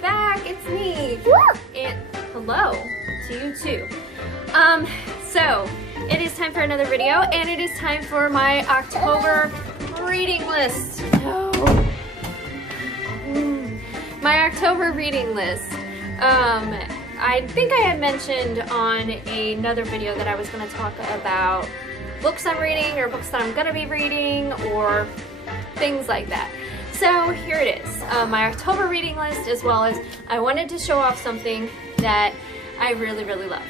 back. It's me. And hello to you too. So it is time for another video, and it is time for my October reading list. My October reading list. I think I had mentioned on another video that I was going to talk about books I'm reading or books that I'm going to be reading or things like that. So here it is, my October reading list, as well as I wanted to show off something that I really love.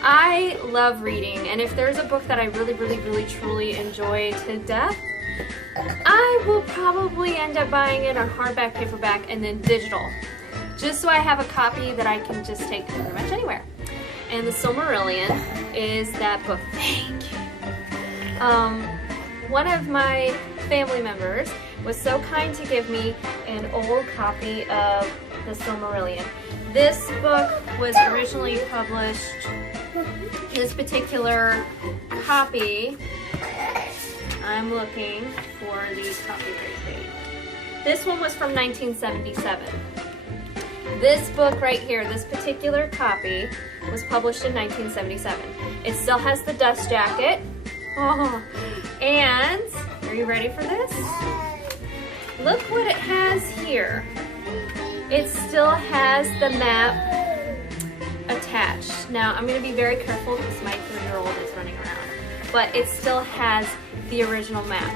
I love reading, and if there's a book that I really truly enjoy to death, I will probably end up buying it on hardback, paperback, and then digital, just so I have a copy that I can just take pretty much anywhere. And The Silmarillion is that book. Thank you. One of my family members was so kind to give me an old copy of The Silmarillion. This book was originally published, this particular copy, I'm looking for the copyright date. This one was from 1977. This book right here, this particular copy, was published in 1977. It still has the dust jacket. Oh, and are you ready for this? Look what it has here. It still has the map attached. Now, I'm going to be very careful because my 3-year-old is running around, but it still has the original map.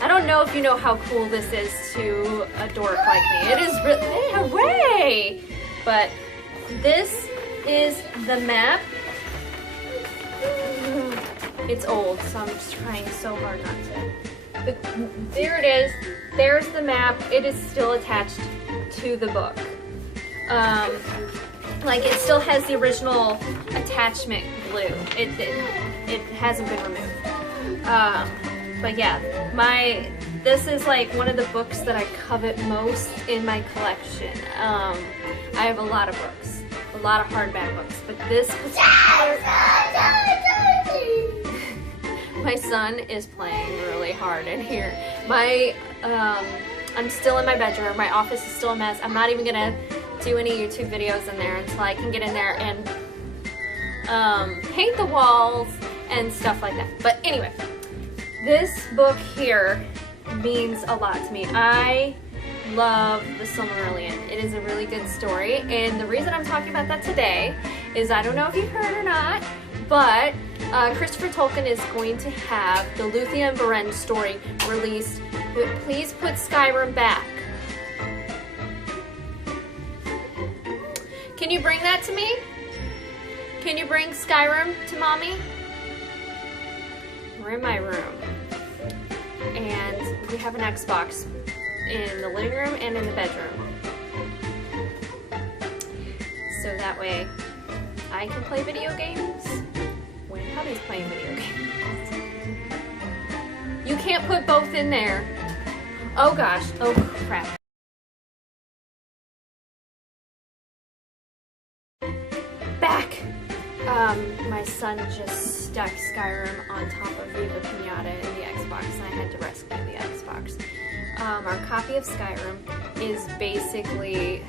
I don't know if you know how cool this is to a dork like me. It is really, away! But this is the map. It's old, so I'm just trying so hard not to. But there it is. There's the map. It is still attached to the book. Like, it still has the original attachment glue. It hasn't been removed. But yeah, this is like one of the books that I covet most in my collection. I have a lot of books, a lot of hardback books, but this particular... My son is playing really hard in here. I'm still in my bedroom. My office is still a mess. I'm not even gonna do any YouTube videos in there until I can get in there and paint the walls and stuff like that. But anyway, this book here means a lot to me. I love The Silmarillion. It is a really good story, and the reason I'm talking about that today is, I don't know if you've heard or not, but Christopher Tolkien is going to have the Luthien and Beren story released. But please put Skyrim back. Can you bring that to me? Can you bring Skyrim to mommy? We're in my room, and we have an Xbox in the living room and in the bedroom. So that way I can play video games when hubby's playing video games. You can't put both in there. Oh gosh, oh crap. Back! My son just stuck Skyrim on top of Viva Pinata in the Xbox, and I had to rescue the Xbox. Our copy of Skyrim is basically...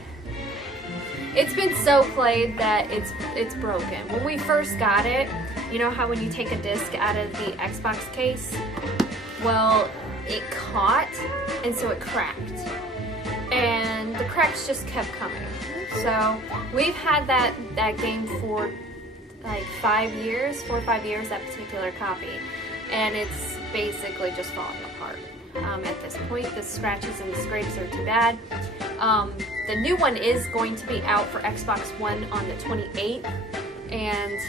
It's been so played that it's broken. When we first got it, you know how when you take a disc out of the Xbox case? Well, it caught, and so it cracked. And the cracks just kept coming. So we've had that game for like 4 or 5 years, that particular copy. And it's basically just falling apart. At this point, the scratches and the scrapes are too bad. The new one is going to be out for Xbox One on the 28th, and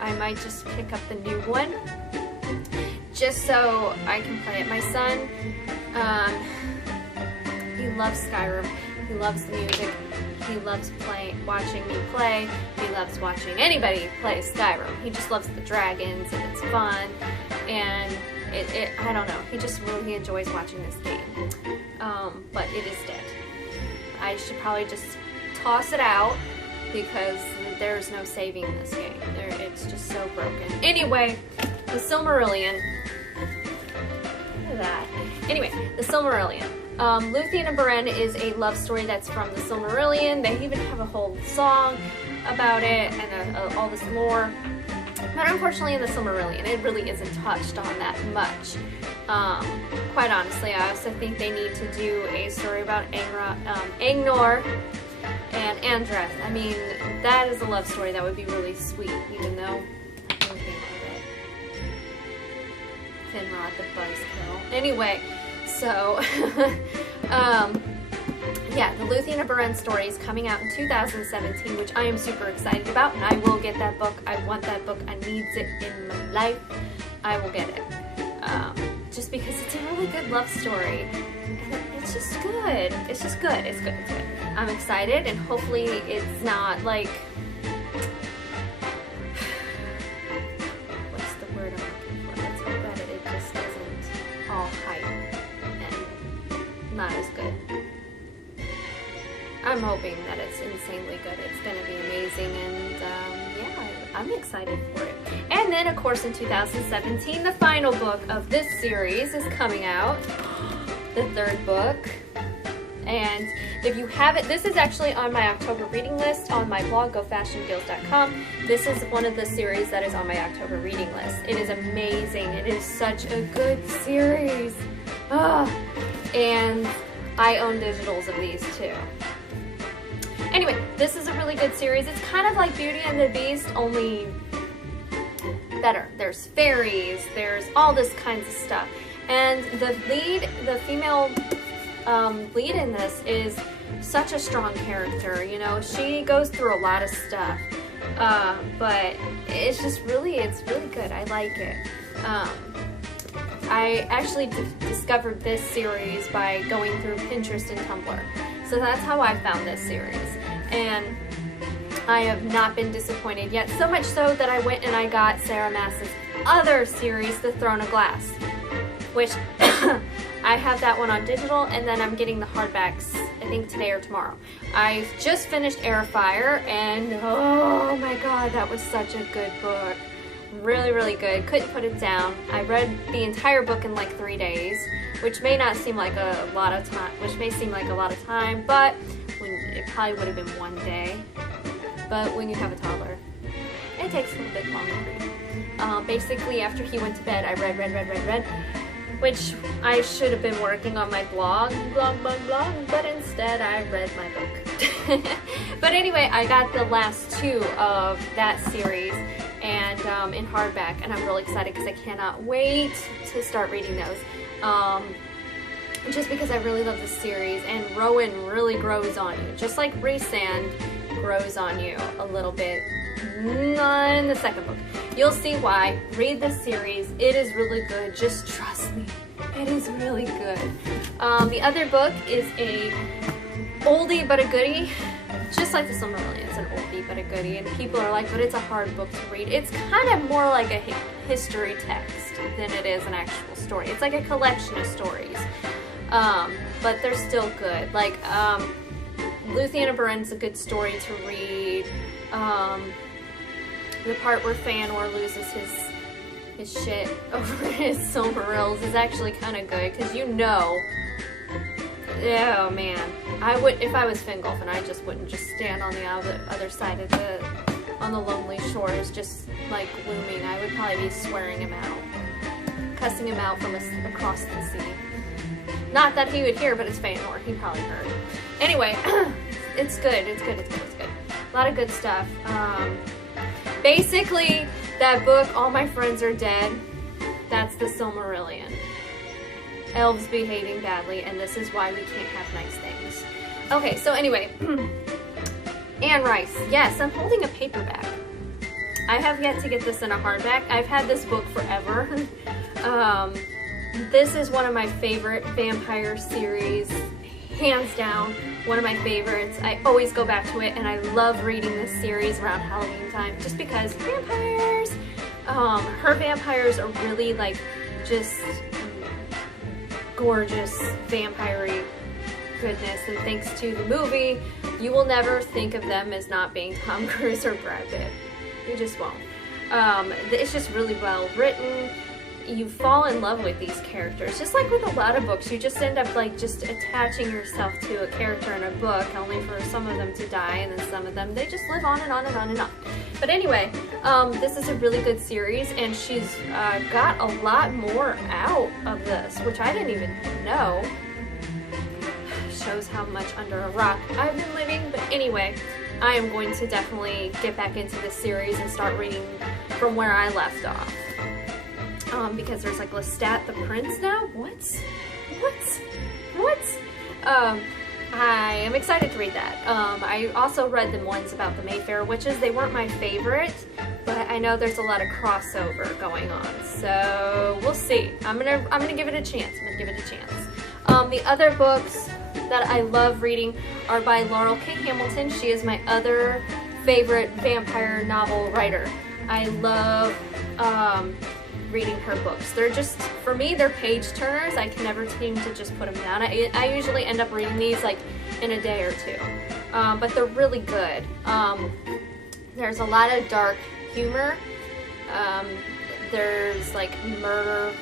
I might just pick up the new one just so I can play it. My son, he loves Skyrim. He loves the music. He loves watching me play. He loves watching anybody play Skyrim. He just loves the dragons, and it's fun, and I don't know, he just really enjoys watching this game. But it is dead. I should probably just toss it out because there's no saving this game. It's just so broken. Anyway, The Silmarillion. Look at that. Anyway, The Silmarillion. Luthien and Beren is a love story that's from the Silmarillion. They even have a whole song about it and all this lore. But unfortunately in the Silmarillion, it really isn't touched on that much. Quite honestly, I also think they need to do a story about Angnor and Andreth. I mean, that is a love story that would be really sweet, even though I don't think of it. Finrod the Buzzkill. Anyway, so, yeah, the Luthien and Beren story is coming out in 2017, which I am super excited about, and I will get that book. I want that book. I need it in my life. I will get it. Just because it's a really good love story. And it's just good. It's just good. It's good. It's good. I'm excited, and hopefully it's not like... What's the word I'm looking for? Let's hope that it just isn't all hype and not as good. I'm hoping that it's insanely good. It's going to be amazing, and yeah, I'm excited for it. And then, of course, in 2017, the final book of this series is coming out, the third book. And if you haven't, this is actually on my October reading list on my blog, gofashiondeals.com. This is one of the series that is on my October reading list. It is amazing. It is such a good series. And I own digitals of these too. Anyway, this is a really good series. It's kind of like Beauty and the Beast, only better. There's fairies, there's all this kinds of stuff. And the female lead in this is such a strong character. You know, she goes through a lot of stuff, but it's really good. I like it. I actually discovered this series by going through Pinterest and Tumblr. So that's how I found this series. And I have not been disappointed yet. So much so that I went and I got Sarah Maas's other series, The Throne of Glass, which I have that one on digital, and then I'm getting the hardbacks, I think today or tomorrow. I just finished Airfire, and oh my god, that was such a good book. Really, really good. Couldn't put it down. I read the entire book in like 3 days, which may not seem like a lot of time, but it probably would have been 1 day. But when you have a toddler, it takes a little bit longer to read. Basically, after he went to bed, I read, which I should have been working on my blog, but instead I read my book. But anyway, I got the last 2 of that series, and in hardback, and I'm really excited because I cannot wait to start reading those. Just because I really love this series, and Rowan really grows on you, just like Rhysand grows on you a little bit in the second book. You'll see why. Read this series. It is really good. Just trust me. It is really good. The other book is a oldie but a goodie. Just like the Silmarillion, it's an oldie but a goodie, and people are like, but it's a hard book to read. It's kind of more like a history text than it is an actual story. It's like a collection of stories, but they're still good. Like, Luthien and Beren's a good story to read. The part where Feanor loses his shit over his Silmarils is actually kind of good, because you know, oh man, I would, if I was Fingolfin, I just wouldn't just stand on the other side of on the lonely shores, just like looming. I would probably be swearing him out, cussing him out from across the sea. Not that he would hear, but it's Feanor, he probably heard. Anyway, it's good, it's good. A lot of good stuff. Basically, that book, All My Friends Are Dead, that's the Silmarillion. Elves behaving badly, and this is why we can't have nice things. Okay, so anyway, Anne Rice. Yes, I'm holding a paperback. I have yet to get this in a hardback. I've had this book forever. This is one of my favorite vampire series, hands down. One of my favorites. I always go back to it, and I love reading this series around Halloween time just because vampires. Her vampires are really like just gorgeous vampire-y goodness, and thanks to the movie, you will never think of them as not being Tom Cruise or Brad Pitt. You just won't. It's just really well written. you fall in love with these characters. Just like with a lot of books, you just end up like just attaching yourself to a character in a book, only for some of them to die, and then some of them, they just live on and on and on and on. But anyway, this is a really good series, and she's got a lot more out of this, which I didn't even know. Shows how much under a rock I've been living. But anyway, I am going to definitely get back into this series and start reading from where I left off. Because there's like Lestat the Prince now. What? I am excited to read that. I also read the ones about the Mayfair Witches. They weren't my favorite, but I know there's a lot of crossover going on. So we'll see. I'm gonna give it a chance. The other books that I love reading are by Laurell K. Hamilton. She is my other favorite vampire novel writer. I love reading her books. They're just, for me, they're page turners. I can never seem to just put them down. I usually end up reading these like in a day or two, but they're really good. There's a lot of dark humor. There's like murder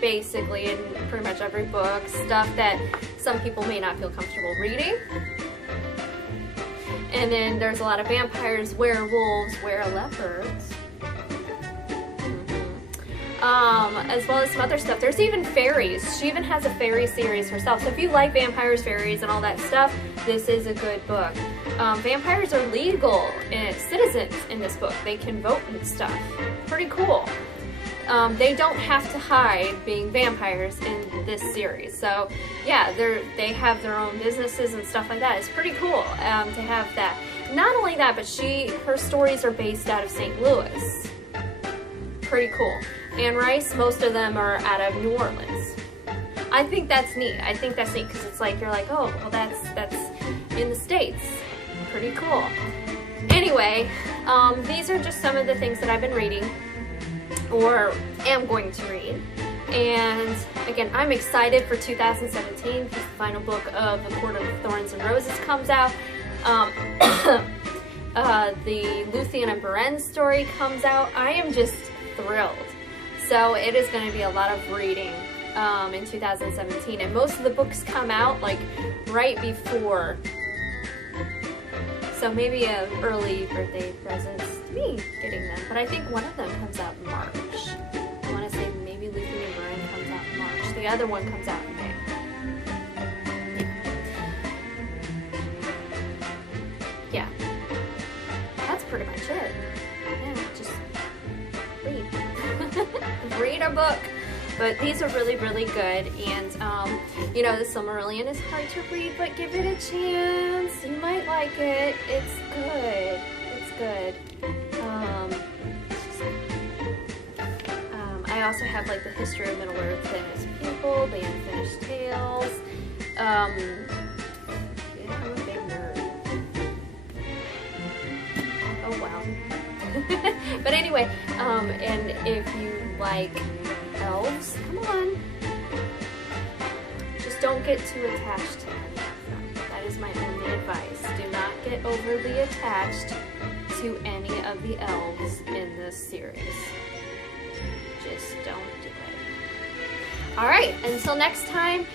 basically in pretty much every book, stuff that some people may not feel comfortable reading. And then there's a lot of vampires, werewolves, were-leopards, as well as some other stuff. There's even fairies. She even has a fairy series herself. So if you like vampires, fairies, and all that stuff, this is a good book. Vampires are legal citizens in this book. They can vote and stuff. Pretty cool. They don't have to hide being vampires in this series. So yeah, they have their own businesses and stuff like that. It's pretty cool to have that. Not only that, but her stories are based out of St. Louis. Pretty cool. Anne Rice, most of them are out of New Orleans. I think that's neat. Because it's like, you're like, oh, well that's in the States. Pretty cool. Anyway, these are just some of the things that I've been reading or am going to read. And again, I'm excited for 2017 because the final book of The Court of Thorns and Roses comes out. The Luthien and Beren story comes out. I am just thrilled. So it is going to be a lot of reading in 2017, and most of the books come out like right before. So maybe an early birthday present to me getting them, but I think one of them comes out in March. I want to say maybe Luthien and Beren comes out in March. The other one comes out in May. Yeah. That's pretty much it. Yeah, just read. Read a book. But these are really, really good, and you know, the Silmarillion is hard to read, but give it a chance. You might like it. It's good. It's good. I also have like the History of Middle-earth and its people, the Unfinished Tales. Yeah, I'm a big nerd. Oh wow. But anyway, and if you like elves, come on. Just don't get too attached to any of them. That is my only advice. Do not get overly attached to any of the elves in this series. Just don't do it. Alright, until next time,